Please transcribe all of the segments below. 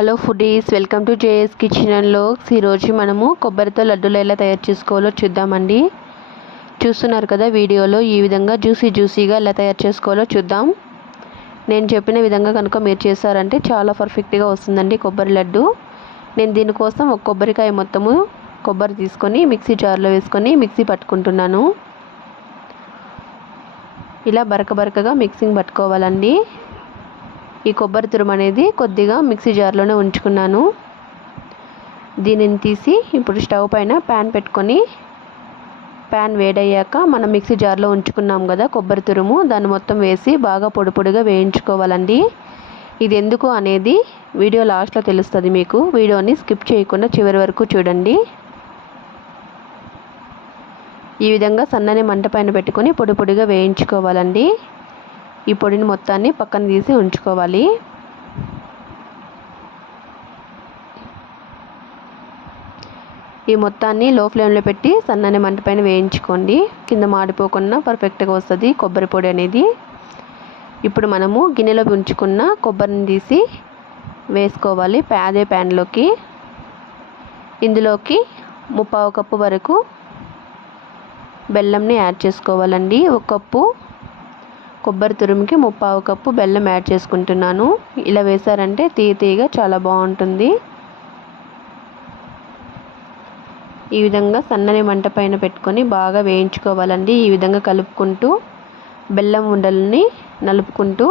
Hello foodies welcome to JS kitchen and లోక్స్. ఈరోజు మనము కొబ్బరితో లడ్డూలు ఎలా తయారు చేసుకోవాలో చూద్దామండి. చూస్తున్నారు కదా వీడియోలో ఈ విధంగా జ్యూసీ జ్యూసీగా ఎలా తయారు చేసుకోవాలో చూద్దాం. నేను చెప్పిన విధంగా కనుక మీరు చేశారంటే చాలా పర్ఫెక్ట్గా వస్తుందండి కొబ్బరి లడ్డు. నేను దీనికోసం ఒక కొబ్బరికాయ మొత్తము కొబ్బరి తీసుకొని మిక్సీ జార్లో వేసుకొని మిక్సీ పట్టుకుంటున్నాను. ఇలా బరక బరకగా మిక్సింగ్ పట్టుకోవాలండి. ఈ కొబ్బరి తురుము అనేది కొద్దిగా మిక్సీ జార్లోనే ఉంచుకున్నాను. దీనిని తీసి ఇప్పుడు స్టవ్ పైన ప్యాన్ పెట్టుకొని ప్యాన్ వేడయ్యాక మనం మిక్సీ జార్లో ఉంచుకున్నాం కదా కొబ్బరి తురుము దాన్ని మొత్తం వేసి బాగా పొడి పొడిగా వేయించుకోవాలండి. ఇది ఎందుకు అనేది వీడియో లాస్ట్లో తెలుస్తుంది మీకు. వీడియోని స్కిప్ చేయకుండా చివరి వరకు చూడండి. ఈ విధంగా సన్నని మంట పైన పెట్టుకొని పొడి పొడిగా వేయించుకోవాలండి. ఈ పొడిని మొత్తాన్ని పక్కన తీసి ఉంచుకోవాలి. ఈ మొత్తాన్ని లో ఫ్లేమ్లో పెట్టి సన్నని మంట పైన వేయించుకోండి. కింద మాడిపోకుండా పర్ఫెక్ట్గా వస్తుంది కొబ్బరి పొడి అనేది. ఇప్పుడు మనము గిన్నెలో ఉంచుకున్న కొబ్బరిని తీసి వేసుకోవాలి అదే ప్యాన్లోకి. ఇందులోకి ముప్పావు కప్పు వరకు బెల్లంని యాడ్ చేసుకోవాలండి. ఒక కప్పు కొబ్బరి తురుముకి ముప్పావు కప్పు బెల్లం యాడ్ చేసుకుంటున్నాను. ఇలా వేసారంటే తీయ తీయగా చాలా బాగుంటుంది. ఈ విధంగా సన్నని మంట పైన పెట్టుకొని బాగా వేయించుకోవాలండి. ఈ విధంగా కలుపుకుంటూ బెల్లం ఉండలని నలుపుకుంటూ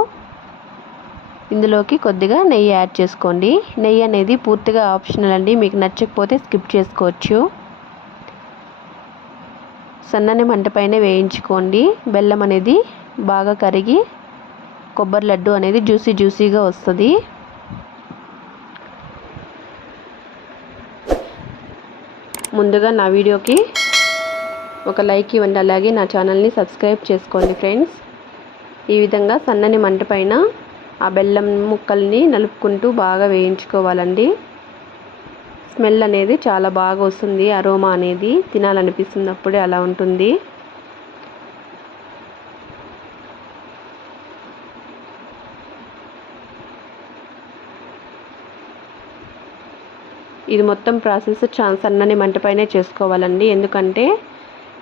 ఇందులోకి కొద్దిగా నెయ్యి యాడ్ చేసుకోండి. నెయ్యి అనేది పూర్తిగా ఆప్షనల్ అండి. మీకు నచ్చకపోతే స్కిప్ చేసుకోవచ్చు. సన్నని మంటపైనే వేయించుకోండి. బెల్లం అనేది బాగా కరిగి కొబ్బరి లడ్డు అనేది జ్యూసీ జ్యూసీగా వస్తుంది. ముందుగా నా వీడియోకి ఒక లైక్ ఇవ్వండి. అలాగే నా ఛానల్ని సబ్స్క్రైబ్ చేసుకోండి ఫ్రెండ్స్. ఈ విధంగా సన్నని మంట పైన ఆ బెల్లం ముక్కల్ని నలుపుకుంటూ బాగా వేయించుకోవాలండి. స్మెల్ అనేది చాలా బాగా వస్తుంది అరోమా అనేది తినాలనిపిస్తుంది అప్పుడే అలా ఉంటుంది. ఇది మొత్తం ప్రాసెస్ సన్నని మంటపైనే చేసుకోవాలండి. ఎందుకంటే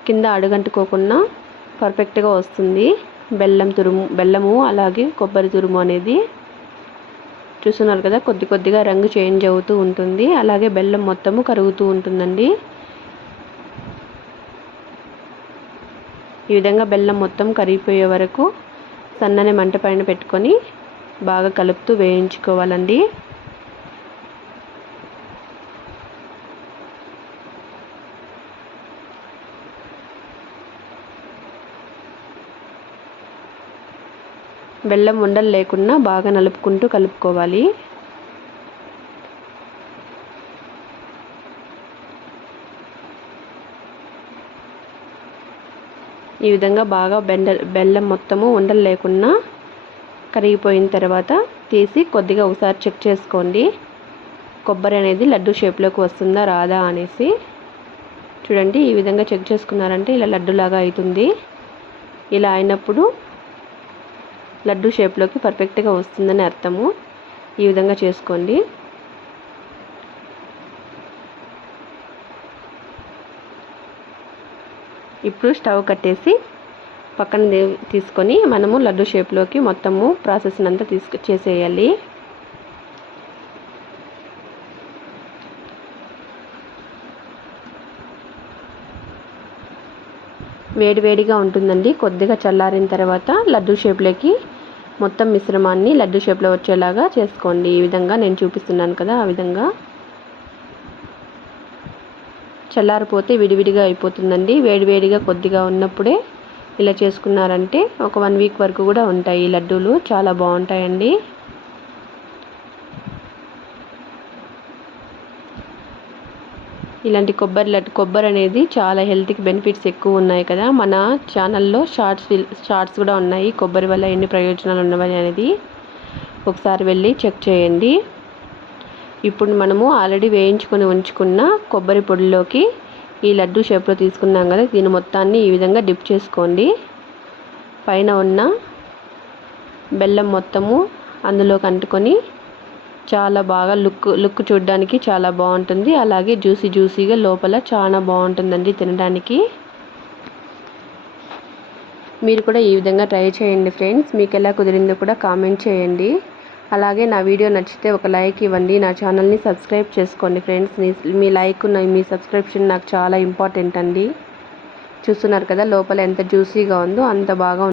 కింద అడుగంటుకోకుండా పర్ఫెక్ట్గా వస్తుంది. బెల్లం తురుము బెల్లము అలాగే కొబ్బరి తురుము అనేది చూస్తున్నారు కదా కొద్ది కొద్దిగా రంగు చేంజ్ అవుతూ ఉంటుంది. అలాగే బెల్లం మొత్తము కరుగుతూ ఉంటుందండి. ఈ విధంగా బెల్లం మొత్తం కరిగిపోయే వరకు సన్నని మంట పైన పెట్టుకొని బాగా కలుపుతూ వేయించుకోవాలండి. బెల్లం ఉండలు లేకుండా బాగా నలుపుకుంటూ కలుపుకోవాలి. ఈ విధంగా బాగా బెండ బెల్లం మొత్తము ఉండలు లేకుండా కరిగిపోయిన తర్వాత తీసి కొద్దిగా ఒకసారి చెక్ చేసుకోండి. కొబ్బరి అనేది లడ్డు షేప్లోకి వస్తుందా రాదా అనేసి. చూడండి ఈ విధంగా చెక్ చేసుకున్నారంటే ఇలా లడ్డులాగా అవుతుంది ఇలా అయినప్పుడు లడ్డు షేప్లోకి పర్ఫెక్ట్గా వస్తుందని అర్థము. ఈ విధంగా చేసుకోండి. ఇప్పుడు స్టవ్ కట్టేసి పక్కన తీసుకొని మనము లడ్డు షేప్లోకి మొత్తము ప్రాసెస్ అంతా తీసుకు చేసేయాలి. వేడి వేడిగా ఉంటుందండి. కొద్దిగా చల్లారిన తర్వాత లడ్డు షేప్లోకి మొత్తం మిశ్రమాన్ని లడ్డు షేప్లో వచ్చేలాగా చేసుకోండి. ఈ విధంగా నేను చూపిస్తున్నాను కదా ఆ విధంగా. చల్లారిపోతే విడివిడిగా అయిపోతుందండి. వేడివేడిగా కొద్దిగా ఉన్నప్పుడే ఇలా చేసుకున్నారంటే ఒక వన్ వీక్ వరకు కూడా ఉంటాయి ఈ లడ్డూలు. చాలా బాగుంటాయండి. ఇలాంటి కొబ్బరి లడ్డు కొబ్బరి అనేది చాలా హెల్త్కి బెనిఫిట్స్ ఎక్కువ ఉన్నాయి కదా. మన ఛానల్లో షార్ట్స్ షార్ట్స్ కూడా ఉన్నాయి. కొబ్బరి వల్ల ఎన్ని ప్రయోజనాలు ఉన్నవని అనేది ఒకసారి వెళ్ళి చెక్ చేయండి. ఇప్పుడు మనము ఆల్రెడీ వేయించుకొని ఉంచుకున్న కొబ్బరి పొడిలోకి ఈ లడ్డు షేప్లో తీసుకున్నాం కదా. దీని మొత్తాన్ని ఈ విధంగా డిప్ చేసుకోండి. పైన ఉన్న బెల్లం మొత్తము అందులోకి అంటుకొని చాలా బాగా లుక్ లుక్ చూడడానికి చాలా బాగుంటుంది. అలాగే జ్యూసీ జ్యూసీగా లోపల చాలా బాగుంటుందండి తినడానికి. మీరు కూడా ఈ విధంగా ట్రై చేయండి ఫ్రెండ్స్. మీకు ఎలా కుదిరిందో కూడా కామెంట్ చేయండి. అలాగే నా వీడియో నచ్చితే ఒక లైక్ ఇవ్వండి. నా ఛానల్ని సబ్స్క్రైబ్ చేసుకోండి ఫ్రెండ్స్. మీ లైక్ మీ సబ్స్క్రిప్షన్ నాకు చాలా ఇంపార్టెంట్ అండి. చూస్తున్నారు కదా లోపల ఎంత జ్యూసీగా ఉందో అంత బాగా